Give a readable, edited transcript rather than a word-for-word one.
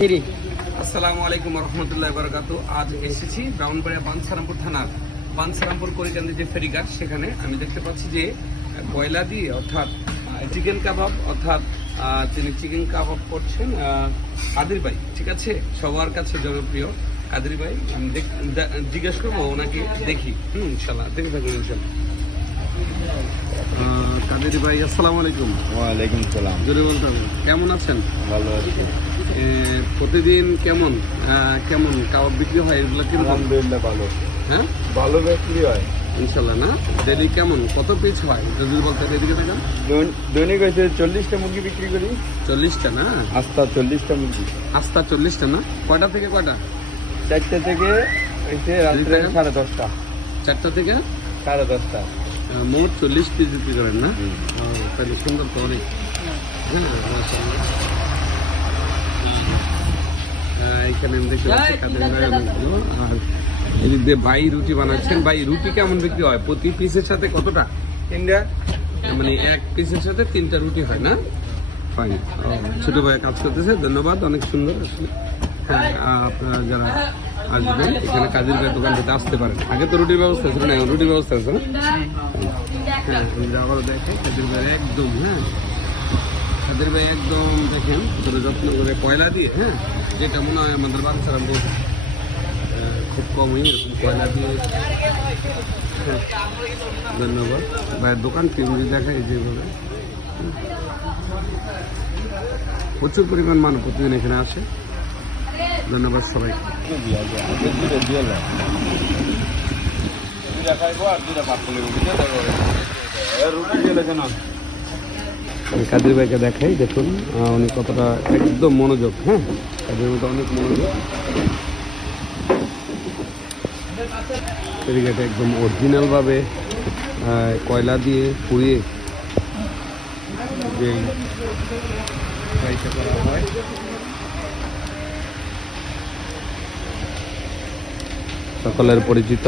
আসসালামু আলাইকুম রহমতুল্লাহ বারাকাতু। আজ এসেছি ব্রাহ্মণবাড়িয়া বাঞ্ছারামপুর থানার বাঞ্ছারামপুর করিকান্দি যে ফেরিঘাট, সেখানে আমি দেখতে পাচ্ছি যে কয়লা দিয়ে অর্থাৎ চিকেন কাবাব অর্থাৎ তিনি চিকেন কাবাব করছেন কাদের ভাই, ঠিক আছে, সবার কাছে জনপ্রিয় কাদের ভাই। আমি জিজ্ঞেস করবো ওনাকে, দেখি ইনশাল্লাহ দেখে থাকুন ইনশাল্লাহ। কাদের ভাই আসসালামু আলাইকুম। ওয়ালাইকুম সালাম। জোরে বলতে হবে, কেমন আছেন? ভালো আছি। প্রতিদিন কেমন কেমন কাবাব বিক্রি হয় এগুলো? কিরকম? আলহামদুলিল্লাহ ভালো। হ্যাঁ, ভালো বিক্রি হয় ইনশাল্লাহ। না ডেলি কেমন, কত পিস হয় যদি বলতে? এদিকে দেখেন, দৈনিক হয়েছে 40টা মুরগি বিক্রি করি। 40টা না? আস্তা 40টা মুরগি। আস্তা 40টা না? কয়টা থেকে কয়টা? 4টা থেকে হয়েছে রাত্রে 10:30টা। 4টা থেকে 10:30টা। মোট 40 পিস বিক্রি করেন না? তাহলে সুন্দর তো অনেক। হ্যাঁ, মাশাআল্লাহ। এখানে আমি দেখতে পাচ্ছি কাদের ভাই অনেকগুলো। আর এদিক দিয়ে ভাই রুটি বানাচ্ছেন। ভাই রুটি কেমন বিক্রি হয়? প্রতি পিসের সাথে কতটা? 3টা। মানে এক পিসের সাথে 3টা রুটি হয় না? ফাইন। ছোট ভাই কাজ করতেছে, ধন্যবাদ, অনেক সুন্দর। হ্যাঁ, আপনারা যারা আসবেন এখানে কাজের ভাই দোকানটাতে আসতে পারেন। আগে তো রুটির ব্যবস্থা ছিল না, এখন রুটির ব্যবস্থা আছে না? হ্যাঁ, আবারও দেখে কাজের ভাই একদম, হ্যাঁ কাদের ভাই একদম দেখেন ধরে যত্ন করে কয়লা দিয়ে, হ্যাঁ, যেটা মনে হয় আমাদের বাচ্চারামপুর খুব কমই এরকম কয়লা দিয়ে। হ্যাঁ, ধন্যবাদ ভাইয়ের দোকান কেমনি দেখায় যেভাবে। প্রচুর পরিমাণ মানুষ প্রতিদিন এখানে আসে। ধন্যবাদ সবাই। কাদের ভাইকে দেখাই, দেখুন উনি কতটা একদম মনোযোগ। হ্যাঁ, কাদের মধ্যে অনেক মনোযোগ। ফেরিঘাটে একদম অরিজিনাল ভাবে কয়লা দিয়ে পুড়িয়ে যে ফ্রাইটা করা হয়, সকলের পরিচিত।